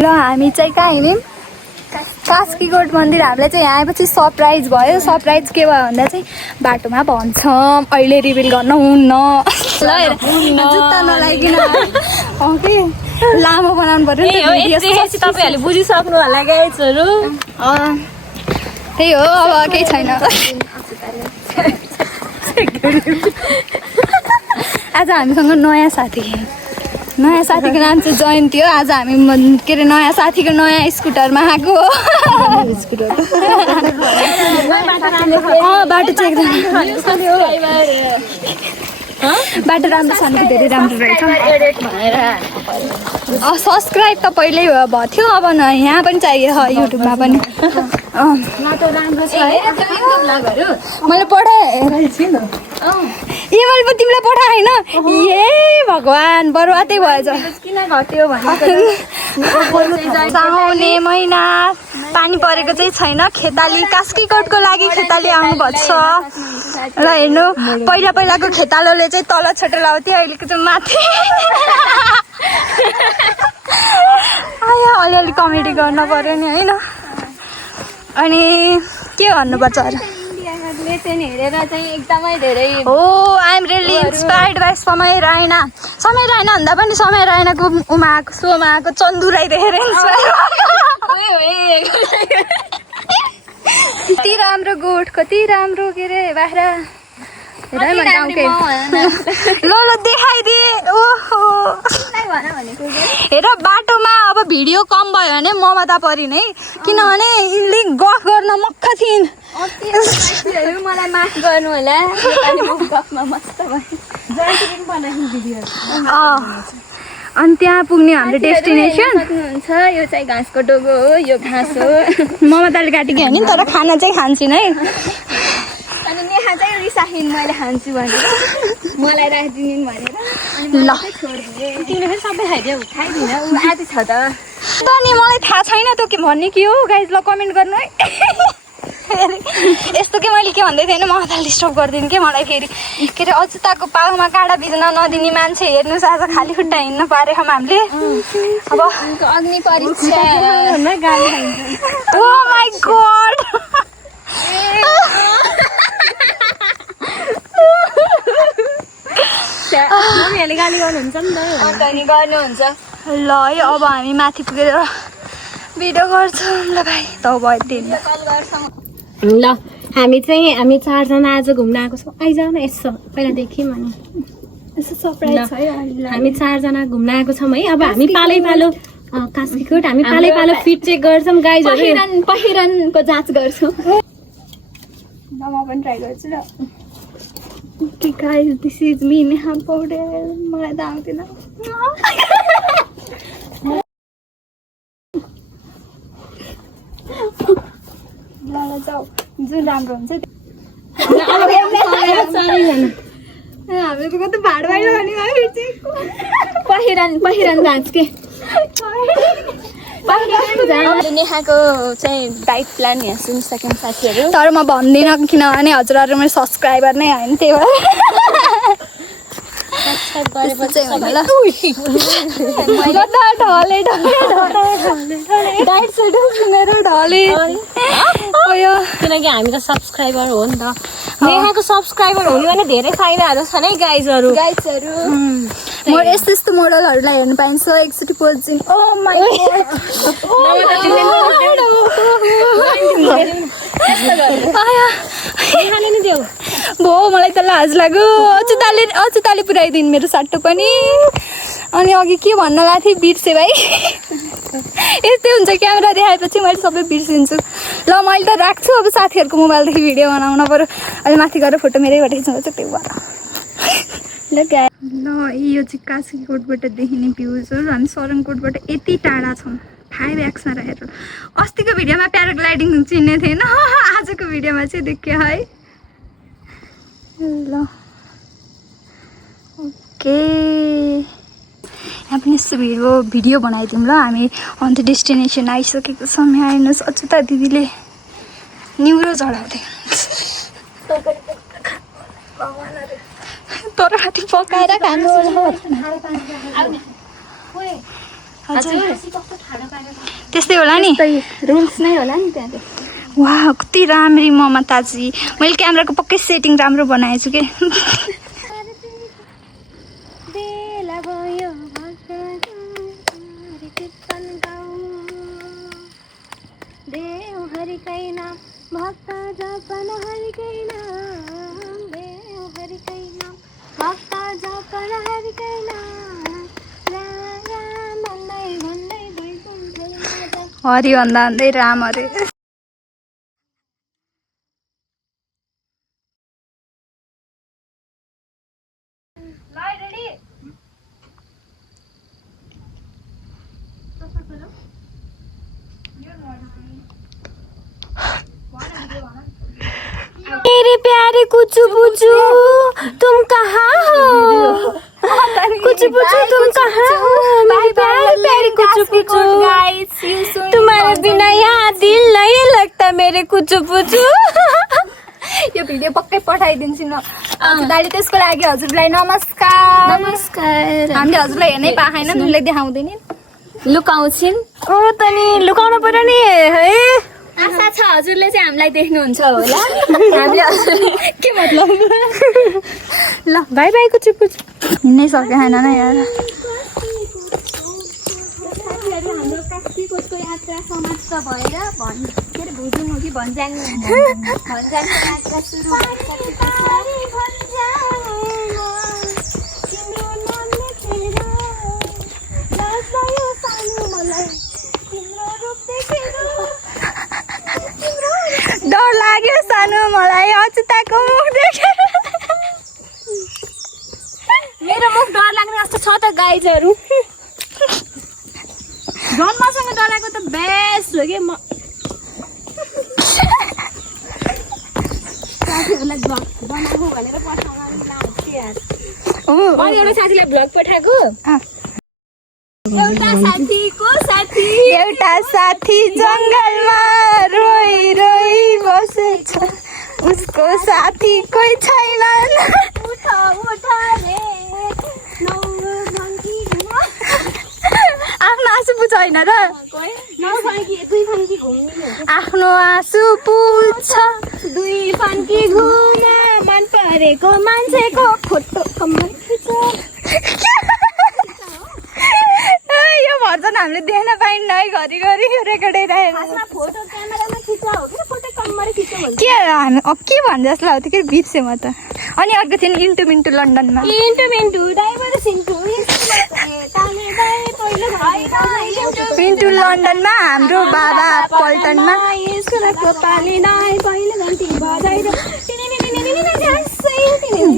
ल हामी चाहिँ कहाँ हिँड्यौँ कास्कीकोट मन्दिर। हामीलाई चाहिँ यहाँ आएपछि सरप्राइज भयो। सरप्राइज के भयो भन्दा चाहिँ बाटोमा भन्छौँ, अहिले रिभिल गर्न हुन्न। जुत्ता नलाइकन कि लामो बनाउनु पर्यो। तपाईँहरूले बुझिसक्नु होला गाइजहरू। त्यही हो, अब केही छैन। आज हामीसँग नयाँ साथीको नाम चाहिँ जयन्ती हो। आज हामी के अरे नयाँ साथीको नयाँ स्कुटरमा आएको हो। बाटो चाहिँ बाटो राम्रो छ नि, धेरै राम्रो रहेछ। सब्सक्राइब त पहिल्यै भएको थियो, अब न यहाँ पनि चाहियो युट्युबमा पनि। मैले पठाएँ ए, मैले पो तिमीलाई पठाएँ होइन। ए भगवान्, बरुवातै भएछ। किन घट्यो साउने महिना पानी परेको चाहिँ छैन। खेताली कास्कीकोटको लागि खेताली आउनुभएको छ र हेर्नु, पहिलाको खेतालोले चाहिँ तल छोटो लाउँथ्यो, अहिलेको चाहिँ माथि। अलिअलि कमेडी गर्न पर्यो नि होइन। अनि के भन्नुपर्छ अरू? हेरेर चाहिँ एकदमै धेरै हो, I am really inspired by Samay Raina. समय राइना भन्दा पनि समय राइनाको सोमा आएको चन्दु राई देखेर कति राम्रो गोठ, कति राम्रो के अरे बाख्रा। ल देखाइदिए। ओहो, हेर बाटोमा अब भिडियो कम भयो भने ममता परिन् है, किनभने यिनले गफ गर्न मक्ख थिइन्। मलाई माफ गर्नु होला। अनि त्यहाँ पुग्ने हाम्रो डेस्टिनेसन हुन्छ। यो चाहिँ घाँसको डोगो हो, यो घाँस हो। ममताले काटेको होइन, तर खाना चाहिँ खान्छन् है। अनि नेहा चाहिँ रिसाहिन् मैले खान्छु भनेर, मलाई राखिदिनु भनेर। ल तिमीले फेरि सबै खाइदियो, खाइदिन ऊ आदि छ त नि। मलाई थाहा छैन त्यो के भन्ने के हो गाइज, ल कमेन्ट गर्नु है। यस्तो के मैले के भन्दै थिएँ ममताले डिस्टर्ब गरिदिनु के मलाई फेरि। के अरे अजुताको पाउमा काँडा भिज्न नदिने मान्छे हेर्नुहोस्, आज खाली खुट्टा हिँड्नु पारेको हामीले। अब अग्नि परीक्षा। ओ माई गॉड, मम्मीहरूले गाली गर्नुहुन्छ नि त, अनि गर्नुहुन्छ। ल है अब हामी माथि पुगेर भिडियो गर्छौँ। ल भाइ त भयो दिन। ल हामी चारजना आज घुम्न आएको छौँ। आइज न यसो पहिला देखियौँ अनि यसो सरप्राइज छ है। हामी चारजना घुम्न आएको छौँ है। अब हामी पालै पालो कास्कीकोट हामी पालै पालो फिट चेक गर्छौँ गाइजहरू। पहिरनको जाँच गर्छौँ। म पनि ट्राई गर्छु ल। Okay guys, this is me, Neha Paudel. मलाई त आउँदैन। ल जाऊ, जुन राम्रो हुन्छ हामीले त कति भाड बाहिर भने पहिरन जाँच के नेहाको चाहिँ डाइट प्लान यहाँ सुनिसक्यौँ साथीहरू। तर म भन्दिनँ किनभने हजुरहरू मेरो सब्सक्राइबर नै होइन, त्यही भएर किनकि हामी त सब्सक्राइबर हो नि त। नेहाको सब्सक्राइबर हुनु भने धेरै फाइदाहरू छन् है गाइजहरू। यस्तो यस्तो मोडलहरूलाई हेर्नु पाइन्छ। एकचोटि पोजिङ। ओ माई भो, मलाई त लाज लाग्यो। अचुताले पुऱ्याइदिनु मेरो साटो पनि। अनि अघि के भन्न लाग्थेँ थिएँ, बिर्सेँ भाइ। यस्तै हुन्छ, क्यामेरा देखाएपछि मैले सबै बिर्सिन्छु। ल मैले त राख्छु, अब साथीहरूको मोबाइलदेखि भिडियो बनाउन पऱ्यो। अहिले माथि गएर फोटो मेरैबाट खिच्नु चाहिँ त्यही भएर। ल यो चाहिँ कास्कीकोटबाट देखिने भ्यूज हो। हामी सरनकोटबाट यति टाढा छौँ, 5x रहेर। अस्तिको भिडियोमा प्याराग्लाइडिङ चिन्ने थिएन, आजको भिडियोमा चाहिँ देखियो है। ल ओके, यहाँ पनि यस्तो भिडियो बनाइदिउँ ल हामी। अन्त डेस्टिनेसन आइसकेको छ। यहाँ हेर्नुहोस्, अचुता दिदीले न्युरो चढाउँथ्यो। तरकारी पकाएर खानु। त्यस्तै होला नि रुल्स नै होला नि त्यहाँ वाह कति राम्ररी ममताजी मैले क्यामेराको पक्कै सेटिङ राम्रो बनाएछु के हरि भन्दा भन्दै राम अरे मेरे प्यारे कुचू पुचू तुम कहाँ हो कुचू पुचू तुम कहाँ हो मेरे प्यारे प्यारे कुचू पुचू तुम्हारे बिना यहाँ दिल नहीं लगता मेरे कुचू पुचू यो भिडियो पक्कै पठाइदिन्छु न दाइले त्यसको लागि हजुरलाई नमस्कार नमस्कार हामीले हजुरलाई हेर्नै पाएन उसले देखाउँदैन लुकाउँछिन् ओ त नि लुकाउनु पर्यो नि है आशा छ हजुरले चाहिँ हामीलाई देख्नुहुन्छ होला हामीले हजुरले के मतलब ल बाई बाई कुचु पुचु हिँड्नै सकेन न यार हाम्रो कास्कीकोटको यात्रा समाप्त भएर के अरे भुजुङ हो कि भन्ज्याङ यात्रा सुरु डर लाग्यो सानो मलाई अचुताको मुख देखेर मेरो मुख डर लाग्ने जस्तो छ त गाइजहरू जन्मसँग डराएको त बेस्ट हो कि म साथीहरूलाई भ्लग बनाएको भनेर पठाउन यार अनि एउटा साथीलाई भ्लग पठाएको एउटा साथी जङ्गलमा रोइ रोइ बसेछ उसको साथी कोही छैन आफ्नो आँसु पुछ होइन र आफ्नो आँसु पुछ दुई फन्की घुम्न मन परेको मान्छेको फोटो कम्मर यो भर्जन हामीले देख्न पाइन्न है घरिघरि रेकर्डिरहेको फोटो क्यामेरामा खिच्दा हो कि फोटो कम्मर खिच्दा हो के हामी के भन्छ जस्तो लाग्थ्यो कि बिर्सेँ म त अनि अर्को थियो नि इन्टु मिन्टु लन्डनमा मिन्टु ड्राइभर सिन्टु मिन्टु लन्डनमा हाम्रो बाबा पल्टनमा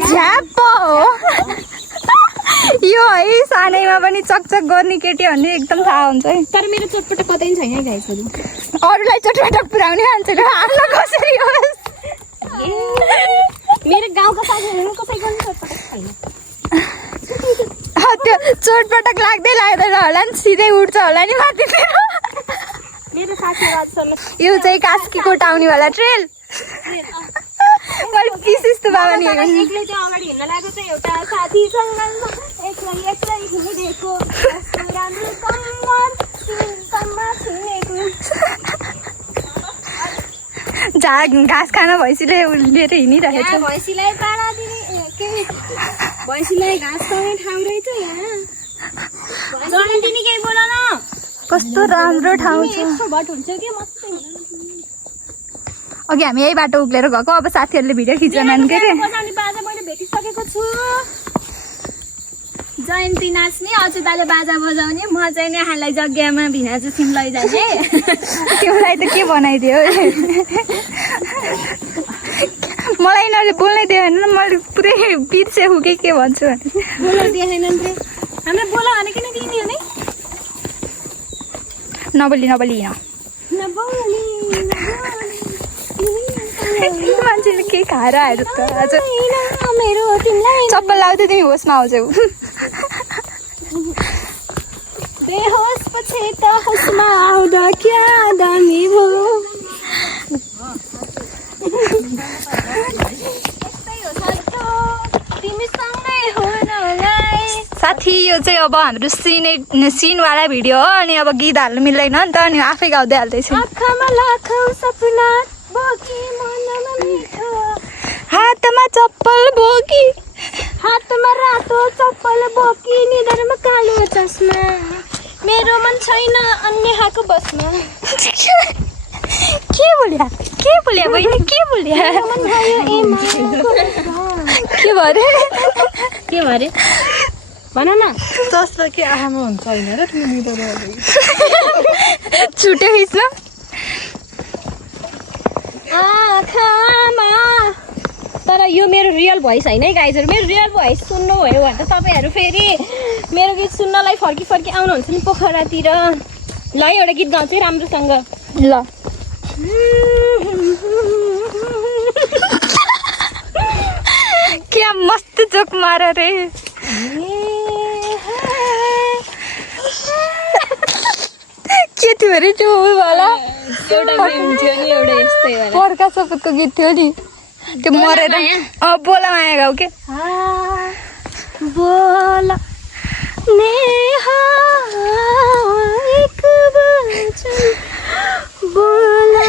झ्याप हो यो है सानैमा पनि चकचक गर्ने केटी भन्ने एकदम थाहा हुन्छ है तर मेरो चटपटक कतै पनि छैन गाइसहरू अरूलाई चटपटक पुऱ्याउने मान्छेको आफ्नो कसरी होस् मेरो गाउँको साथीहरू कसैको पनि चटपटक छैन त्यो चोटपटक लाग्दै लाग्दैन होला नि सिधै उठ्छ होला नि माथि मेरो साथीहरू यो चाहिँ कास्कीकोट आउनेवाला ट्रेल मैले पिसिस त बाबा नि एक्लै चाहिँ अगाडि हिँड्न लागेको चाहिँ एउटा साथी जङ्गलमा एक्लै हिँडेको राम्रो घाँस खान भैँसीले लिएर हिँडिरहेको छ भैँसीलाई पाडा दिने के भैँसीलाई घाँस खुवाउने ठाउँ रहेछ यहाँ तिमी केही बोल न कस्तो राम्रो ठाउँ छ एक्सट्रोभर्ट हुन्छ के मस्तै अघि हामी यही बाटो उक्लेर गएको अब साथीहरूले भिडियो खिच्दैनन् के अरे बजाउने बाजा मैले भेटिसकेको छु जयन्ती नाच्ने अचुताले बाजा बजाउने म चाहिँ नि यहाँलाई जग्गामा भिनाजु सिम लैजाने तिमीलाई त के बनाइदियो मलाई यिनीहरूले बोल्नै दिएन मैले पुरै बिर्सेको के भन्छु भने बोल्न दिएन हाम्रो बोला भने किन दिने हो नि नबोली मान्छेले के खाएर आएर त आज मेरो तिमीलाई चप्पल लाउँदै तिमी होसमा आउँछौ बेहोस पछि त होसमा आउँदा क्या दामी भो साथी यो चाहिँ अब हाम्रो सिनवाला भिडियो हो अनि अब गीत हाल्नु मिल्दैन नि त अनि आफै गाउँदै हाल्दैछु आँखामा लाखौँ सपना बोकी मनमा मिठो हातमा चप्पल बोकी हातमा रातो चप्पल बोकी निधारमा कालो चस्मा मेरो मन छैन अन्यको बसमा के बोल्या बहिनी के बोल्या के भरे भन न जस्तो कि आमा हुन्छ होइन र तिमी मिलेर छुट्यो खिच्न आँखामा तर यो मेरो रियल भोइस होइन है गाइजहरू मेरो रियल भोइस सुन्नुभयो भने त तपाईँहरू फेरि मेरो गीत सुन्नलाई फर्की आउनुहुन्छ नि पोखरातिर ल एउटा गीत गाउँछु है राम्रोसँग ल क्या मस्त जोक मार रे के थियो अरे त्यो उयोवाला एउटा हुन्थ्यो नि एउटा यस्तै वाला बर्खा सपतको गीत थियो नि त्यो मरेर बोला माया गाउँ के बोला नेहा एक वचन बोला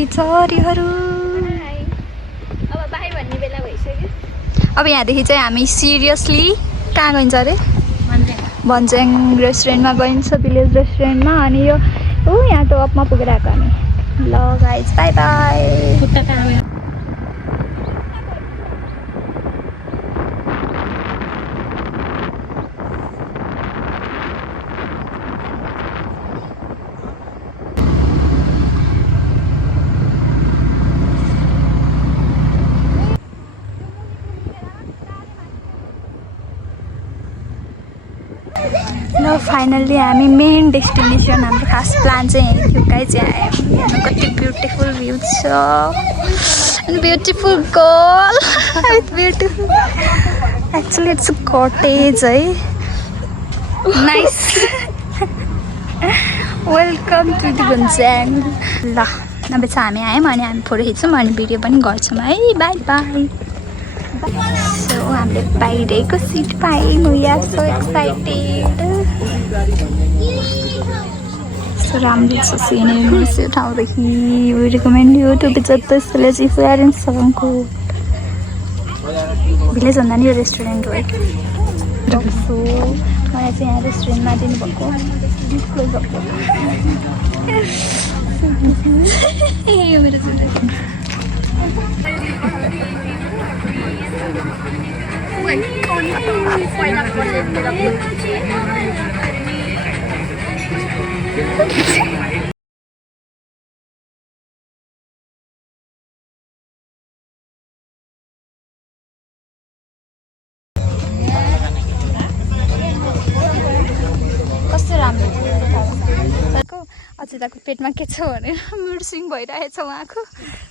बिचरीहरू अब बाहिर भन्ने बेला भइसक्यो अब यहाँदेखि चाहिँ हामी सिरियसली कहाँ गइन्छ अरे भन्छ्याङ रेस्टुरेन्टमा गइन्छ भिलेज रेस्टुरेन्टमा अनि यो यहाँ टपमा पुगेर आएको हामी ल गाइज बाई बाई खुट्टा कहाँ ल फाइनल्ली हामी मेन डेस्टिनेसन हाम्रो खास प्लान चाहिँ यहीँ थियो गाइज यहाँ कति ब्युटिफुल भ्यू छ अनि beautiful girl beautiful actually it's cottage है नाइस वेलकम टु द भन्छ्याङ ल नभए चाहिँ हामी आयौँ अनि हामी फोटो खिच्छौँ अनि भिडियो पनि गर्छौँ है बाई बाई सो हामीले पाइरहेको सिट पायौँ we are so excited so राम्रो छ सिनेरी यो ठाउँदेखि we recommend you to visit this village if you are in सलङको भिलेज भन्दा नि यो रेस्टुरेन्ट हो है सो मलाई चाहिँ यहाँ रेस्टुरेन्टमा दिनुभएको यो मेरो कस्तो राम्रो अचिताको पेटमा के छ भनेर मुड स्विङ भइरहेछ उहाँको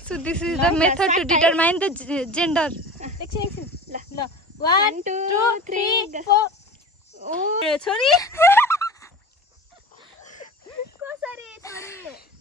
so this is the method to determine the gender एकछिन ल 1 2 3 4 छोरी